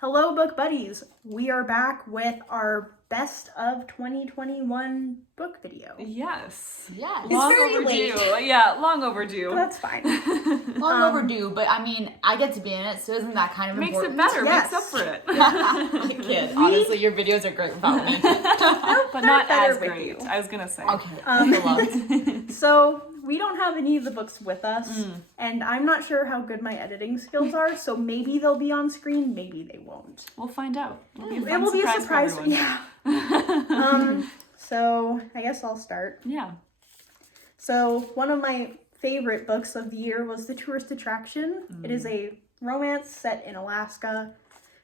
Hello, book buddies. We are back with our best of 2021 book video. Yes. Yes. It's Long very overdue. late. Yeah, long overdue. That's fine. Long overdue, but I mean, I get to be in it, so isn't that kind of Makes important? it better. Yes. Makes up for it. I kid. Honestly, your videos are great without me. But not better as with great. you. I was gonna say. Okay. So, we don't have any of the books with us, and I'm not sure how good my editing skills are, so maybe they'll be on screen, maybe they won't. We'll find out. It'll be a It fun will be a for surprise. everyone. Yeah. So, I guess I'll start. Yeah. So, one of my favorite books of the year was The Tourist Attraction. It is a romance set in Alaska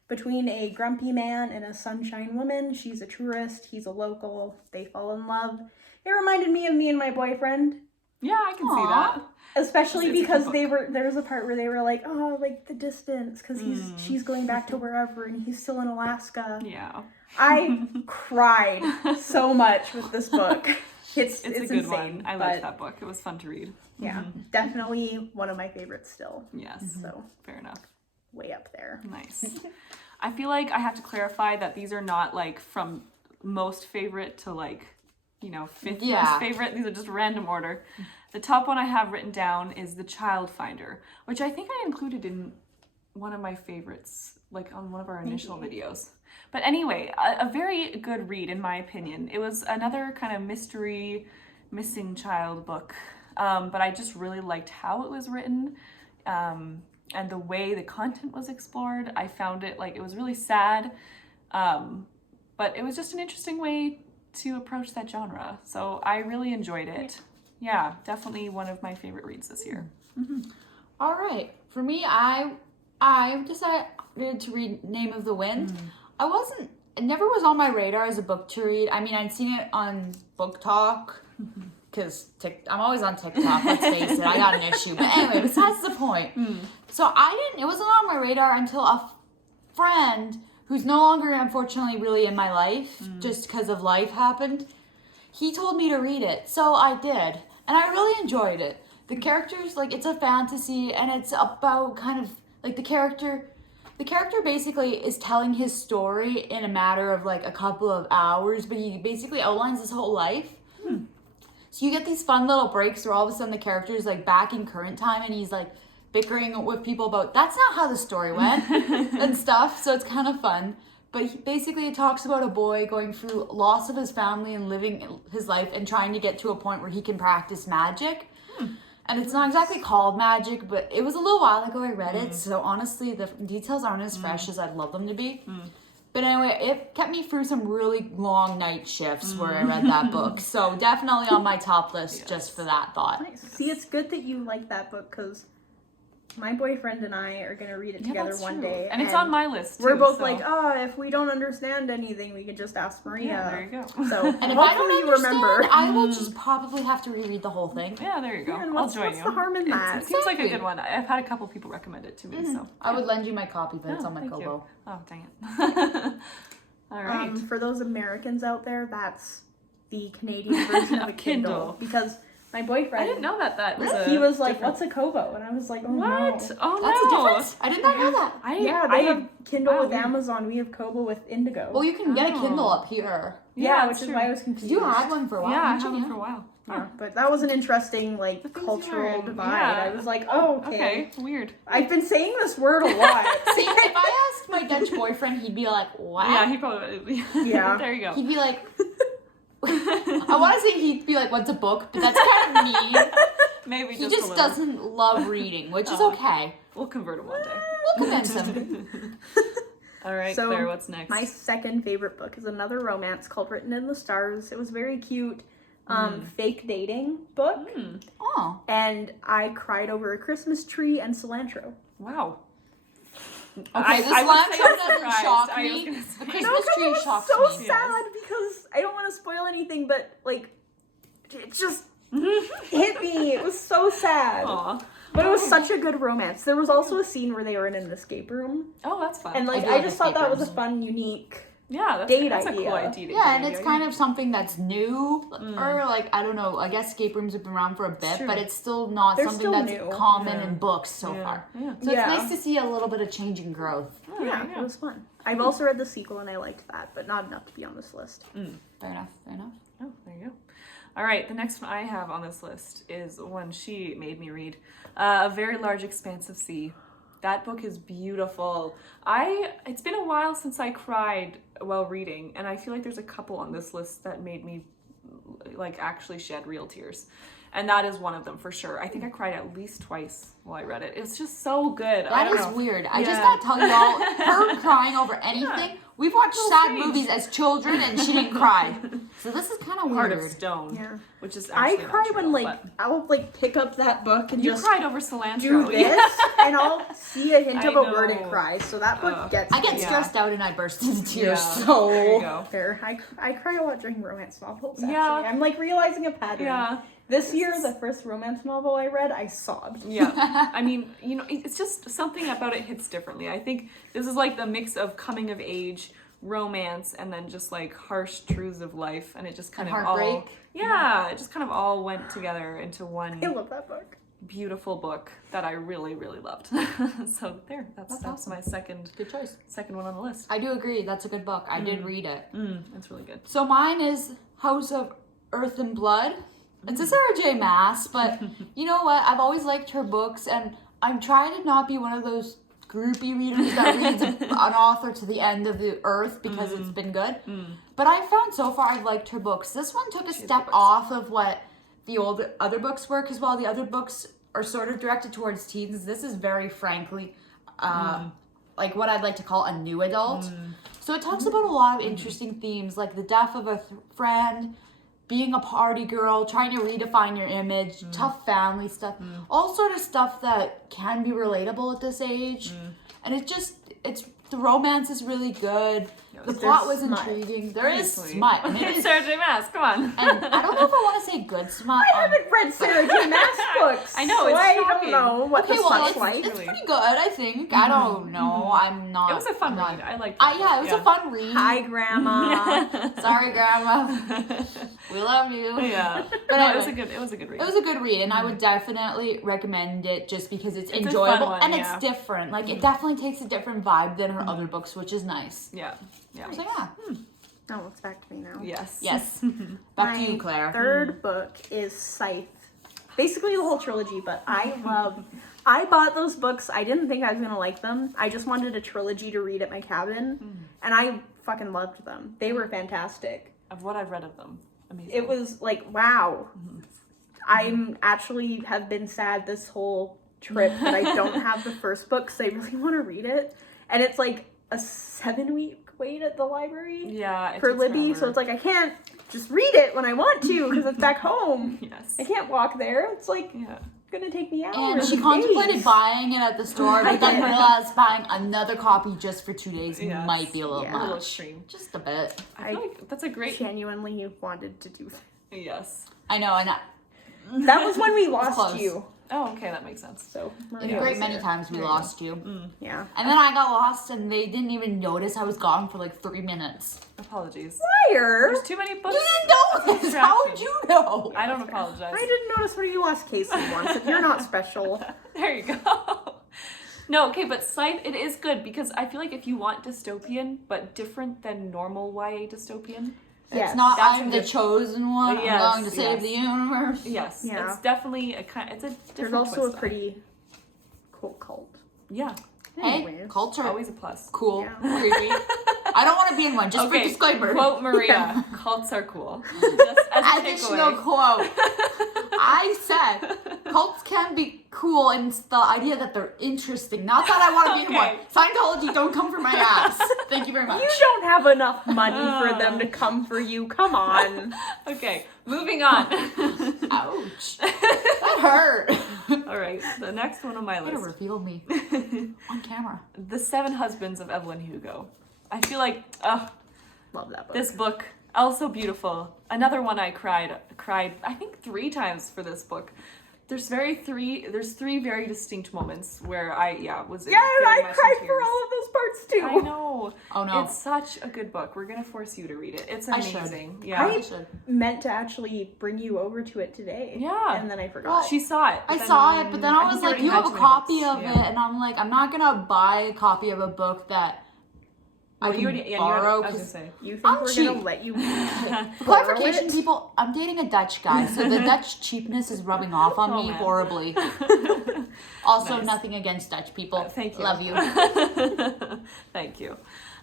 between a grumpy man and a sunshine woman. She's a tourist, he's a local, they fall in love. It reminded me of me and my boyfriend. Yeah, I can see that. Especially It's a because good there was a part where they were like, oh, like the distance, because she's going back to wherever and he's still in Alaska. Yeah. I cried so much with this book. It's a good insane, one. I but liked that book. It was fun to read. Yeah, definitely one of my favorites still. Yes. So Fair enough. way up there. Nice. I feel like I have to clarify that these are not like from most favorite to like, fifth most favorite. These are just random order. The top one I have written down is The Child Finder, which I think I included in one of my favorites, like on one of our initial videos. But anyway, a very good read in my opinion. It was another kind of mystery missing child book, but I just really liked how it was written. And the way the content was explored. I found it it was really sad, but it was just an interesting way to approach that genre. So I really enjoyed it. Yeah, definitely one of my favorite reads this year. All right. For me, I decided to read Name of the Wind. It never was on my radar as a book to read. I mean, I'd seen it on Book Talk, because I'm always on TikTok, let's face it, I got an issue. But anyway, besides the point. So it wasn't on my radar until a friend who's no longer, unfortunately, really in my life, just because of life happened, he told me to read it. So I did. And I really enjoyed it. The characters, it's a fantasy, and it's about kind of, the character basically is telling his story in a matter of, a couple of hours, but he basically outlines his whole life. So you get these fun little breaks where all of a sudden the character is back in current time and he's bickering with people about that's not how the story went and stuff. So it's kind of fun. But basically it talks about a boy going through loss of his family and living his life and trying to get to a point where he can practice magic. And it's not exactly called magic, but it was a little while ago I read it. So honestly, the details aren't as fresh as I'd love them to be. But anyway, it kept me through some really long night shifts where I read that book. So definitely on my top list just for that thought. Nice. See, it's good that you like that book because my boyfriend and I are going to read it together one day. And it's on my list, too. We're both if we don't understand anything, we can just ask Maria. Yeah, there you go. So, and if I don't understand, remember. I will just probably have to reread the whole thing. Yeah, there you go. Yeah, I'll join you. What's the harm in that? It seems like a good one. I've had a couple people recommend it to me, so. I would lend you my copy, but it's on my thank Kobo. you. Oh, dang it. All right. For those Americans out there, that's the Canadian version of a Kindle. Because my boyfriend... I didn't know that was He was like, different... what's a Kobo? And I was like, oh What? no. Oh, That's a no. difference? I did not know that. They have Kindle with weird. Amazon. We have Kobo with Indigo. Well, you can get a Kindle up here. Yeah, which that's is true. why I was confused. You had one for a while. Yeah, I didn't had you? one for a while. Yeah, but that was an interesting, cultural learn. divide. Yeah. I was like, oh, okay. Weird. I've been saying this word a lot. See, if I asked my Dutch boyfriend, he'd be like, what? Yeah, he probably... Yeah. There you go. He'd be like... I want to say he'd be like, what's a book? But that's kind of mean. Maybe He just a just little. doesn't love reading, which is okay. We'll convert him one day. We'll convince him. All right, So, Claire, what's next? My second favorite book is another romance called Written in the Stars. It was very cute, fake dating book. Oh. And I cried over a Christmas tree and cilantro. Wow. Okay, this I would say cilantro I'm doesn't surprised. shock I was me. gonna The say. Christmas tree It shocks was so me. sad because I don't want to spoil anything, but it just hit me. It was so sad. Aw. But it was such a good romance. There was also a scene where they were in an escape room. Oh, that's fun. And I do I like just thought escape that was a rooms. fun, unique yeah, that's date a idea. cool idea. Yeah, and it's kind of something that's new, or I don't know, I guess escape rooms have been around for a bit, Sure. but it's still not They're something still that's new. common in books so far. Yeah. So Yeah. it's nice to see a little bit of change and growth. Yeah, it was fun. I've also read the sequel and I liked that, but not enough to be on this list. Fair enough. Oh, there you go. All right, the next one I have on this list is one she made me read, A Very Large Expanse of Sea. That book is beautiful. It's been a while since I cried while reading, and I feel like there's a couple on this list that made me like actually shed real tears. And that is one of them for sure. I think I cried at least twice while I read it. It's just so good. That is weird. I just gotta tell y'all, her crying over anything. We've watched sad movies as children and she didn't cry. So this is kind of weird. Heart of Stone. Yeah. Which is I actually cry not when true, like I'll like pick up that book and you just cried over cilantro. do this and I'll see a hint of I a word and know. cry. So that book gets I get me. stressed out and I burst into tears. Yeah. So There you go. Fair. I cry a lot during romance novels. Actually. Yeah. I'm like realizing a pattern. Yeah. This year, the first romance novel I read, I sobbed. Yeah. I mean, you know, it's just something about it hits differently. I think this is like the mix of coming of age, romance, and then just like harsh truths of life. And it just kind of all... heartbreak. Yeah, it just kind of all went together into one I love that book. beautiful book that I really, really loved. So there, that's awesome. my second Good choice. one on the list. I do agree. That's a good book. I did read it. It's really good. So mine is House of Earth and Blood. It's a Sarah J. Maas, but you know what? I've always liked her books, and I'm trying to not be one of those groupie readers that reads an author to the end of the earth because it's been good. But I found so far I've liked her books. This one took a step off of what the other books were, because while the other books are sort of directed towards teens, this is very frankly like what I'd like to call a new adult. So it talks about a lot of interesting themes, like the death of a friend, being a party girl, trying to redefine your image, tough family stuff, all sort of stuff that can be relatable at this age. And the romance is really good. The plot was intriguing. There is smut. And it is, Sarah J. Maas, come on. and I don't know if I want to say good smut. I haven't read Sarah J. Maas books. I know, so it's I shocking. don't know what Okay, the well, smut's it's like. pretty good, I think. I don't know. I'm not. It was a fun not, read. I liked it. Yeah, it was a fun read. Hi, Grandma. Sorry, Grandma. We love you. Yeah. But No, anyway, it was a good read. it was a good read, and I would definitely recommend it just because it's a fun enjoyable one, and yeah. it's different. Like it definitely takes a different vibe than her other books, which is nice. Yeah. Yeah. So yeah. Oh, it's back to me now. Yes. Yes. Back to My you, Claire. third book is Scythe. Basically the whole trilogy, but I bought those books. I didn't think I was gonna like them. I just wanted a trilogy to read at my cabin, and I fucking loved them. They were fantastic. Of what I've read of them. Amazing. It was like, wow. I'm actually have been sad this whole trip that I don't have the first book because I really want to read it. And it's like a 7-week wait at the library Yeah. for Libby. So it's like I can't just read it when I want to because it's back home. Yes. I can't walk there. It's like Yeah. gonna take me hours. And she days. contemplated buying it at the store, but then realized buying another copy just for 2 days Yes. might be a little Yeah. A little much. extreme. Just a bit. I feel like that's a great. Genuinely wanted to do that. Yes. I know, and That was when we close. lost you. Oh, okay, that makes sense. So a Maria great was many there. times we lost you. Yeah. And then I got lost and they didn't even notice I was gone for like 3 minutes. Apologies. Liar! There's too many books. You didn't know this! How would you know? I don't apologize. I didn't notice when you lost Kaycie once. If you're not special. There you go. No, okay, but Scythe, it is good because I feel like if you want dystopian, but different than normal YA dystopian, Yes. It's not That's I'm a the good- chosen one. Yes, I'm going to yes. save the universe. yes, Yeah. it's definitely it's a different There's also twist a on it. pretty cool cult. Yeah, Hey, Anyways. culture. always a plus. Cool. Yeah. Creepy. I don't want to be in one, just for disclaimer. Quote Maria, cults are cool. Just as a Additional takeaway. quote. I said cults can be cool, and it's the idea that they're interesting. Not that I want to be in Okay. one. Scientology, don't come for my ass. Thank you very much. You don't have enough money for them to come for you. Come on. Okay, moving on. Ouch. That hurt. All right, the next one on my Way to list. reveal me on camera. The Seven Husbands of Evelyn Hugo. I feel like, Love that book. this book, also beautiful. Another one I cried, I think 3 times for this book. There's 3 very distinct moments where I was Yeah, very I much in cried for tears. all of those parts too. I know. Oh no. It's such a good book. We're gonna force you to read it. It's I should. amazing. Yeah. I should. Meant to actually bring you over to it today. Yeah. And then I forgot. Well, She saw it. I saw it, but then I was think like, already you had have a too many copy books. of Yeah. it, and I'm like, I'm not gonna buy a copy of a book that I Well, can you already, yeah, borrow. I was gonna 'Cause say. You think I'm we're cheap. gonna let you For borrow clarification, it? people, I'm dating a Dutch guy, so the Dutch cheapness is rubbing off on Oh, me man. horribly. Also, Nice. nothing against Dutch people. Thank you. Love you. Thank you.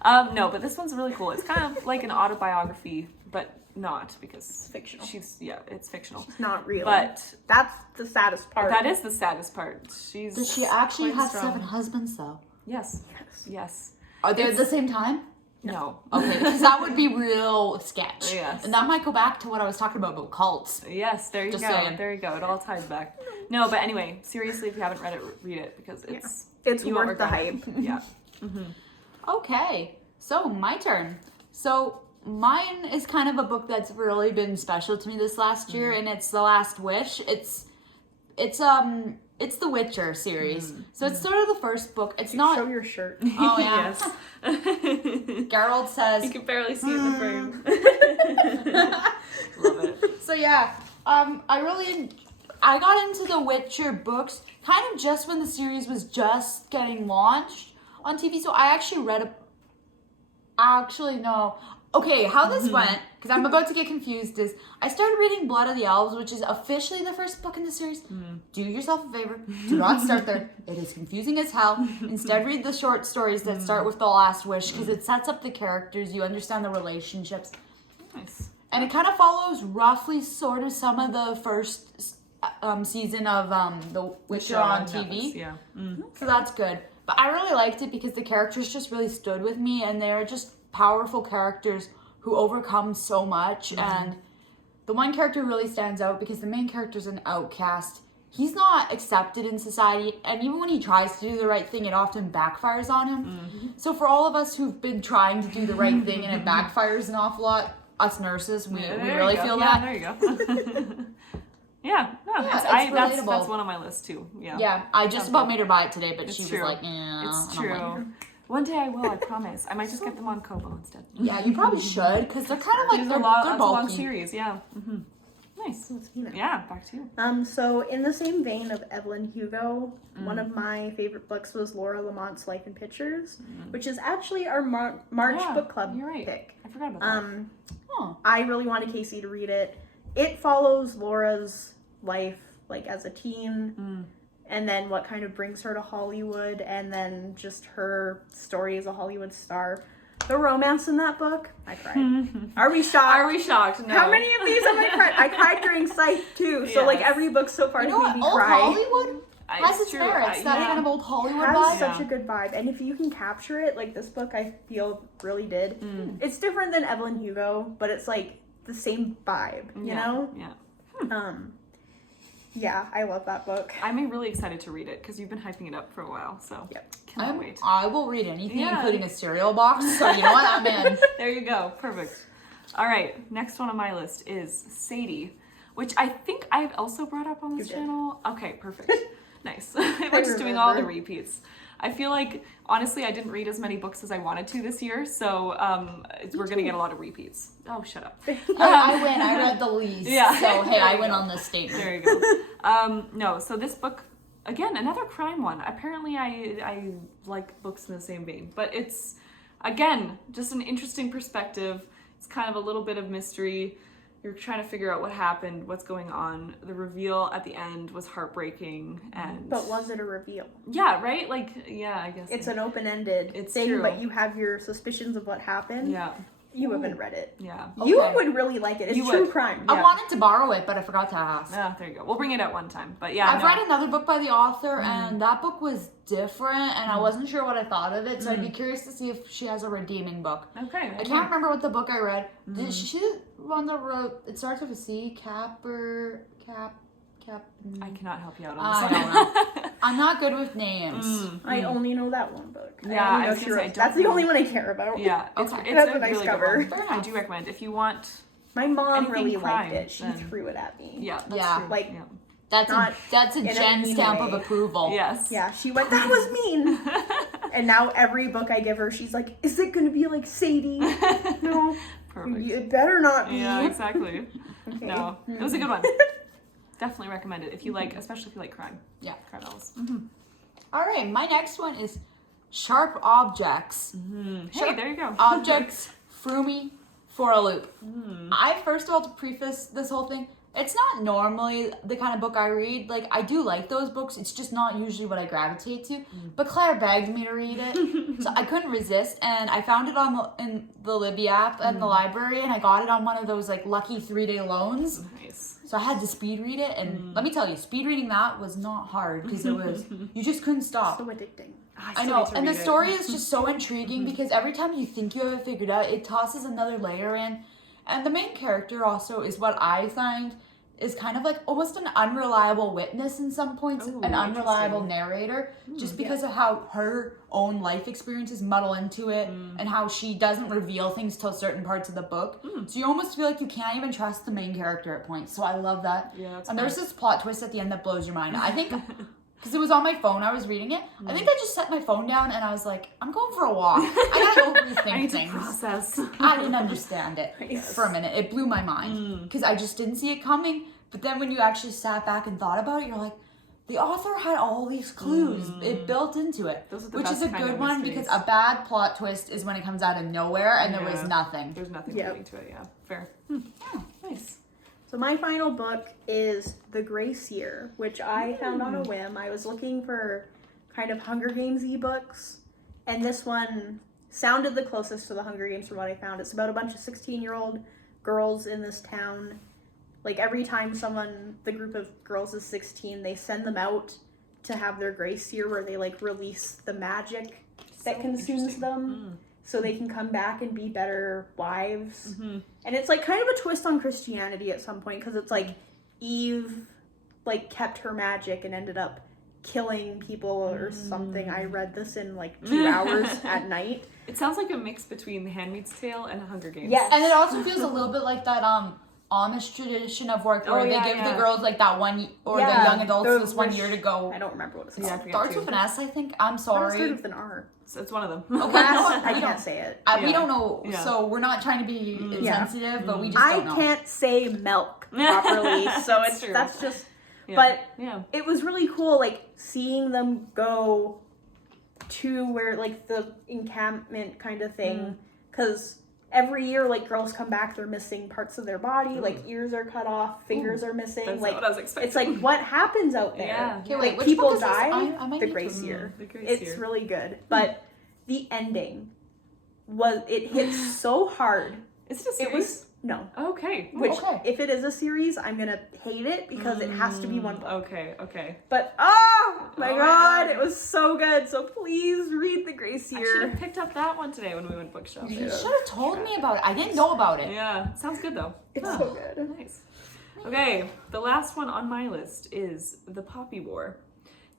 No, but this one's really cool. It's kind of like an autobiography, but not because Fictional. it's fictional. It's not real. But that's the saddest part. that is the saddest part. She's Does she actually quite have strong. 7 husbands, though? Yes. Yes. Yes. Are they at the same time? No. Okay, because that would be real sketch. Yes. And that might go back to what I was talking about cults. Yes, there you Just go. saying. There you go. It all ties back. No, but anyway, seriously, if you haven't read it, read it because It's you won't worth the regret hype. it. Yeah. Okay, so my turn. So mine is kind of a book that's really been special to me this last year, and it's The Last Wish. It's the Witcher series. So it's sort of the first book. It's not. Show your shirt. Oh yeah. Yes. Geralt says. You can barely see it in the frame. Love it. So yeah, I got into the Witcher books kind of just when the series was just getting launched on TV. So I actually read no. Okay, how this went, because I'm about to get confused, is I started reading Blood of the Elves, which is officially the first book in the series. Do yourself a favor. Do not start there. It is confusing as hell. Instead, read the short stories that start with The Last Wish, because it sets up the characters. You understand the relationships. Nice. And it kind of follows roughly sort of some of the first season of The Witcher on TV. Yeah. So that's good. But I really liked it because the characters just really stood with me, and they're just powerful characters who overcome so much. And the one character really stands out because the main character's an outcast. He's not accepted in society, and even when he tries to do the right thing, it often backfires on him. So for all of us who've been trying to do the right thing and it backfires an awful lot, us nurses, we really feel that. There you go. Yeah, no, Yeah, that's relatable. one on my list too. Yeah. Yeah, I just about made her buy it today, but It's she true. was like, eh. It's and I'm like, true. One day I will, I promise. I might just get them on Kobo instead. yeah, you probably should, because they're kind of like, It's they're a long bulky. series, yeah. Nice. Yeah, back to you. So in the same vein of Evelyn Hugo, one of my favorite books was Laura Lamont's Life in Pictures, which is actually our March book club You're right. pick. I forgot about that. Oh. I really wanted Kaycie to read it. It follows Laura's life, like as a teen, and then what kind of brings her to Hollywood, and then just her story as a Hollywood star. The romance in that book, I cried. Are we shocked? Are we shocked? No. How many of these have I cried? I cried during Scythe too. So like Yes. every book so far You has know made what? me Old cry. Hollywood has It's its true. merits. That Yeah. kind of old Hollywood Has vibe. such a good vibe, and if you can capture it, like this book, I feel really did. It's different than Evelyn Hugo, but it's like the same vibe, you know? Yeah. Yeah, I love that book. I'm really excited to read it because you've been hyping it up for a while. So Yep. cannot wait. I will read anything, Yeah. including a cereal box. So you know what? I'm in. There you go. Perfect. All right. Next one on my list is Sadie, which I think I've also brought up on this You did. channel. Okay, perfect. Nice. We're just doing all the remember. repeats. I feel like, honestly, I didn't read as many books as I wanted to this year, so we're going to get a lot of repeats. Oh, shut up. I win. I read the least. Yeah. So, hey, There I you win go. on this statement. There you go. No, so this book, again, another crime one. Apparently I like books in the same vein, but it's, again, just an interesting perspective. It's kind of a little bit of mystery. You're trying to figure out what happened, what's going on. The reveal at the end was heartbreaking, and But was it a reveal? yeah, right? Like, yeah, I guess It's an open-ended It's thing, true. but you have your suspicions of what happened. yeah, You haven't read it. yeah. You Okay. would really like it. It's You true would. crime. I wanted to borrow it, but I forgot to ask. Ah, there you go. We'll bring it at one time, but yeah, I've no. read another book by the author, and that book was different, and I wasn't sure what I thought of it, so I'd be curious to see if she has a redeeming book. Okay. I can't remember what the book I read. Did she one that wrote? It starts with a C. Cap. I cannot help you out on I this don't one. I'm not good with names. I only know that one book. Yeah, only I know was she gonna say, I wrote- don't That's the know. only one I care about. Yeah, it's, Okay. it's That's a a nice really cover. good Fair one. I enough. do recommend if you want. My mom Anything really crime, liked it. She then- threw it at me. Yeah, that's Yeah. true. Like, yeah. That's Not a in a Jen mean stamp way. of approval. Yes. Yeah, she went, that was mean. And now every book I give her, she's like, is it going to be like Sadie? No. Perfect. It better not be. Yeah, exactly. Okay. No, it was a good one. Definitely recommend it if you like, especially if you like crime. Yeah. Crime novels. All right, my next one is Sharp Objects. Hey, there you go. Objects threw me for a loop. I, first of all, to preface this whole thing, it's not normally the kind of book I read. Like, I do like those books. It's just not usually what I gravitate to. But Clare begged me to read it, so I couldn't resist. And I found it in the Libby app in the library, and I got it on one of those, like, lucky 3-day loans. Nice. So I had to speed read it, and let me tell you, speed reading that was not hard, because it was, you just couldn't stop. So addicting. I know, and the story is just so intriguing, because every time you think you have it figured out, it tosses another layer in. And the main character also is what I find is kind of like almost an unreliable witness in some points, Ooh, an unreliable narrator, just because of how her own life experiences muddle into it and how she doesn't reveal things till certain parts of the book. So you almost feel like you can't even trust the main character at points. So I love that. Yeah, that's and there's this plot twist at the end that blows your mind. I think... Because it was on my phone, I was reading it. I think I just set my phone down and I was like, I'm going for a walk. I gotta go rethink I need things. to process. I didn't understand it Yes. for a minute. It blew my mind. Because I just didn't see it coming. But then when you actually sat back and thought about it, you're like, the author had all these clues. It built into it. Those are the which best is a kind good of one mysteries. because a bad plot twist is when it comes out of nowhere and there was Yeah. nothing. There's nothing Yep. leading to it, yeah. Fair. Yeah. Nice. So my final book is The Grey Seer, which I found on a whim. I was looking for kind of Hunger Games-y books, and this one sounded the closest to the Hunger Games from what I found. It's about a bunch of 16-year-old girls in this town. Like, every time the group of girls is 16, they send them out to have their Grey Seer, where they, like, release the magic that consumes them. So they can come back and be better wives. And it's like kind of a twist on Christianity at some point, because it's like Eve like kept her magic and ended up killing people or something. I read this in like 2 hours at night. It sounds like a mix between The Handmaid's Tale and Hunger Games. Yes. And it also feels a little bit like that Amish tradition of work where they give the girls like that one, or the young adults this 1 year to go. I don't remember what it's Yeah, I called. forget Starts too. with an S, I think. I'm I sorry. started with an R. So it's one of them. Okay, I can't say it. We Yeah. don't know, Yeah. so we're not trying to be Yeah. insensitive, but we just I don't know. can't say milk properly, so It's true. that's just. Yeah. But yeah. it was really cool, like, seeing them go to where, like, the encampment kind of thing, because every year, like, girls come back, they're missing parts of their body, like, ears are cut off, fingers are missing, That's like, not what I was expecting. it's like, what happens out there? Yeah. Okay, Like, wait, which people book is this? die, I might the need Grey to- Seer. The Grey It's Seer. really good, but the ending it hit so hard. Is it a It series? was, no. Okay. Which, Okay. if it is a series, I'm gonna hate it because it has to be one book. Okay, okay. But oh my Oh, god, man. it was so good. So please read The Grey I should Seer. have picked up that one today when we went bookshopping. You should have told me about it. I didn't know about it. Yeah, sounds good though. It's Huh. so good. Nice. Okay, the last one on my list is The Poppy War.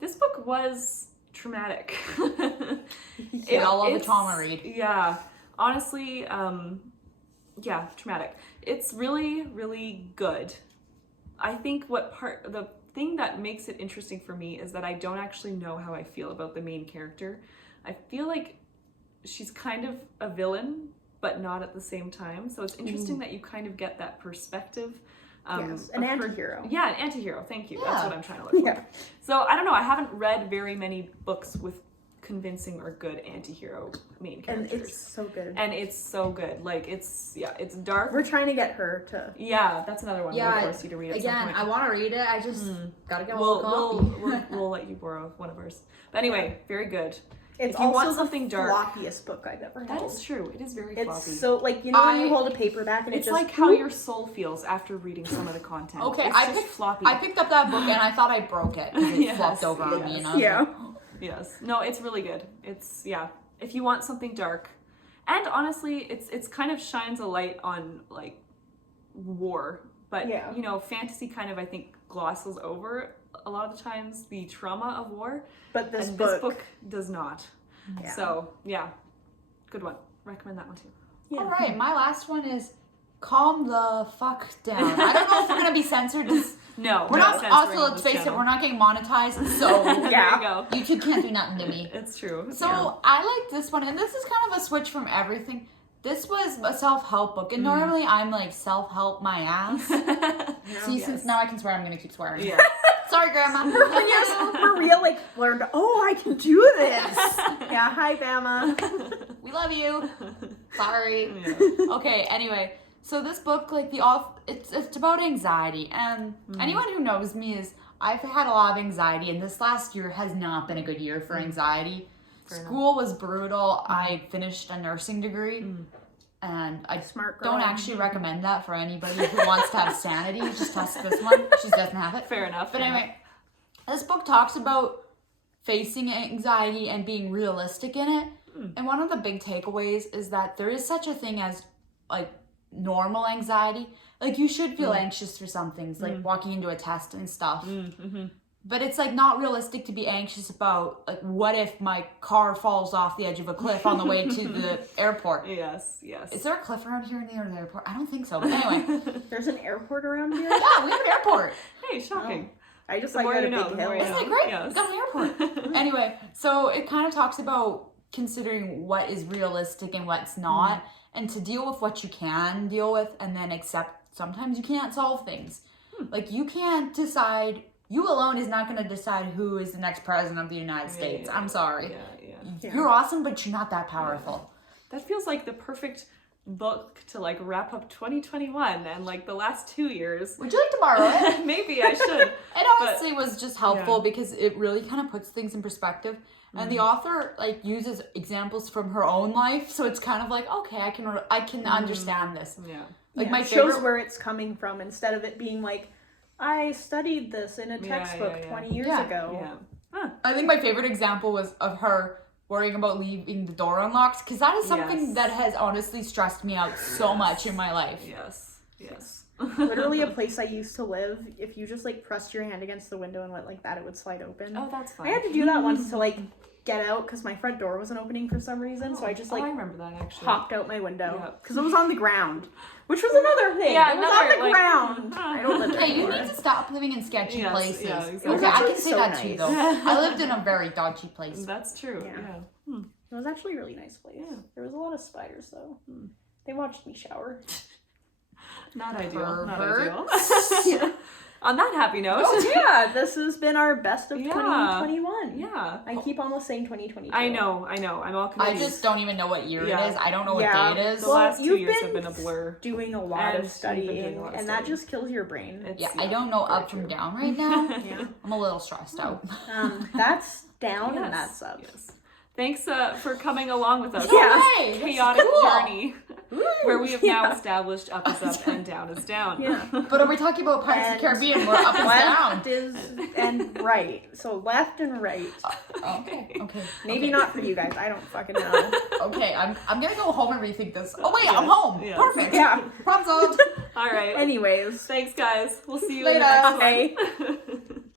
This book was traumatic. We all love a it's- trauma read. Yeah, honestly, yeah, traumatic. It's really, really good. I think the thing that makes it interesting for me is that I don't actually know how I feel about the main character. I feel like she's kind of a villain, but not at the same time. So it's interesting that you kind of get that perspective. Yes, an of her- anti-hero. Yeah, an anti-hero. Thank you. That's Yeah. what I'm trying to look for. Yeah. So I don't know. I haven't read very many books with convincing or good anti-hero main And characters. it's so good. And it's so good. Like, it's dark. We're trying to get her to. Yeah, that's another one Yeah, we'll force you to read at some Again, point. I want to read it. I just gotta get a little copy. we'll let you borrow one of ours. But anyway, very good. It's If you want also something the dark- floppiest book I've ever That held. is true. It is very It's floppy. so, like, you know when you I- hold a paperback and It's it just. like how your soul feels after reading some of the content. Okay, it's I just picked floppy. I picked up that book and I thought I broke it because it Yes, flopped over on me. And I was Yeah. like, Yes. No, it's really good. It's if you want something dark. And honestly, it's kind of shines a light on like war. But Yeah. you know, fantasy kind of I think glosses over a lot of the times the trauma of war. But this and book. this book does not. Yeah. So yeah. Good one. Recommend that one too. Yeah. all right, my last one is calm the fuck down. I don't know if we're gonna be censored. No, We're not. Also, let's face it, we're not getting monetized, so There you go. YouTube can't do nothing to me. It's true. So I like this one, and this is kind of a switch from everything. This was a self-help book, and normally I'm like self-help my ass. See, since now I can swear, I'm gonna keep swearing. Yeah. Sorry, Grandma. For real, like, learned, oh, I can do this. Yeah, hi, Bama. We love you. Sorry. Yeah. Okay, anyway. So this book, like, it's about anxiety. And anyone who knows me I've had a lot of anxiety. And this last year has not been a good year for anxiety. School was brutal. I finished a nursing degree. And I don't actually recommend that for anybody who wants to have sanity. Just test this one. She doesn't have it. Fair enough. But anyway, this book talks about facing anxiety and being realistic in it. And one of the big takeaways is that there is such a thing as, like, normal anxiety. Like, you should feel anxious for some things, like walking into a test and stuff. But it's, like, not realistic to be anxious about, like, what if my car falls off the edge of a cliff on the way to the airport? Yes. Is there a cliff around here near the airport? I don't think so. But anyway. There's an airport around here? Yeah, we have an airport. Hey, shocking. I just like had a big hill. Isn't it great? We got an airport. Anyway, so it kind of talks about considering what is realistic and what's not, and to deal with what you can deal with, and then accept sometimes you can't solve things. Like, you can't decide, you alone is not going to decide who is the next president of the United States. I'm sorry. You're awesome, but you're not that powerful. That feels like the perfect book to, like, wrap up 2021 and, like, the last 2 years. Would you like to borrow it? Maybe I should. It honestly was just helpful because it really kind of puts things in perspective. And the author, like, uses examples from her own life, so it's kind of like, okay, I can understand this. Yeah. Like, my shows favorite where it's coming from instead of it being like, I studied this in a textbook 20 years ago. Yeah. Huh. I think my favorite example was of her worrying about leaving the door unlocked, because that is something that has honestly stressed me out so much in my life. Yes. Literally a place I used to live, if you just, like, pressed your hand against the window and went like that, it would slide open. Oh, that's fine. I had to do that once to, like, get out because my front door wasn't opening for some reason, so I just, like, I remember that, actually. hopped out my window because it was on the ground, which was another thing. Yeah, it was on the ground. I don't live there Hey, you anymore. need to stop living in sketchy places. Yeah, exactly. Okay, I can It's say so that too, nice. though. I lived in a very dodgy place. That's true. Yeah. It was actually a really nice place. Yeah. There was a lot of spiders, though. They watched me shower. Not ideal. Perverts. Yeah. On that happy note. Oh, yeah, this has been our best of Yeah. 2021. Yeah. I keep almost saying 2022. I know. I'm all confused. I just don't even know what year Yeah. it is. I don't know what Yeah. day it is. The last 2 you've years been have been a blur. doing a lot And of you've been studying, doing a lot of and that studying. just kills your brain. Yeah, I don't know very up from true. down right now. Yeah. I'm a little stressed out. That's down Yes. and that's up. Yes. Thanks for coming along with us. No on way, this that's chaotic cool. journey where we have now established up is up and down is down. Yeah. But are we talking about Pirates of the And Caribbean? We're up and down. Left is and right. So left and right. Okay. Maybe not for you guys. I don't fucking know. Okay, I'm gonna go home and rethink this. Oh wait, I'm home. Yeah. Perfect. Yeah. Problem solved. All right. Anyways. Thanks, guys. We'll see you Later. in the next one. Bye.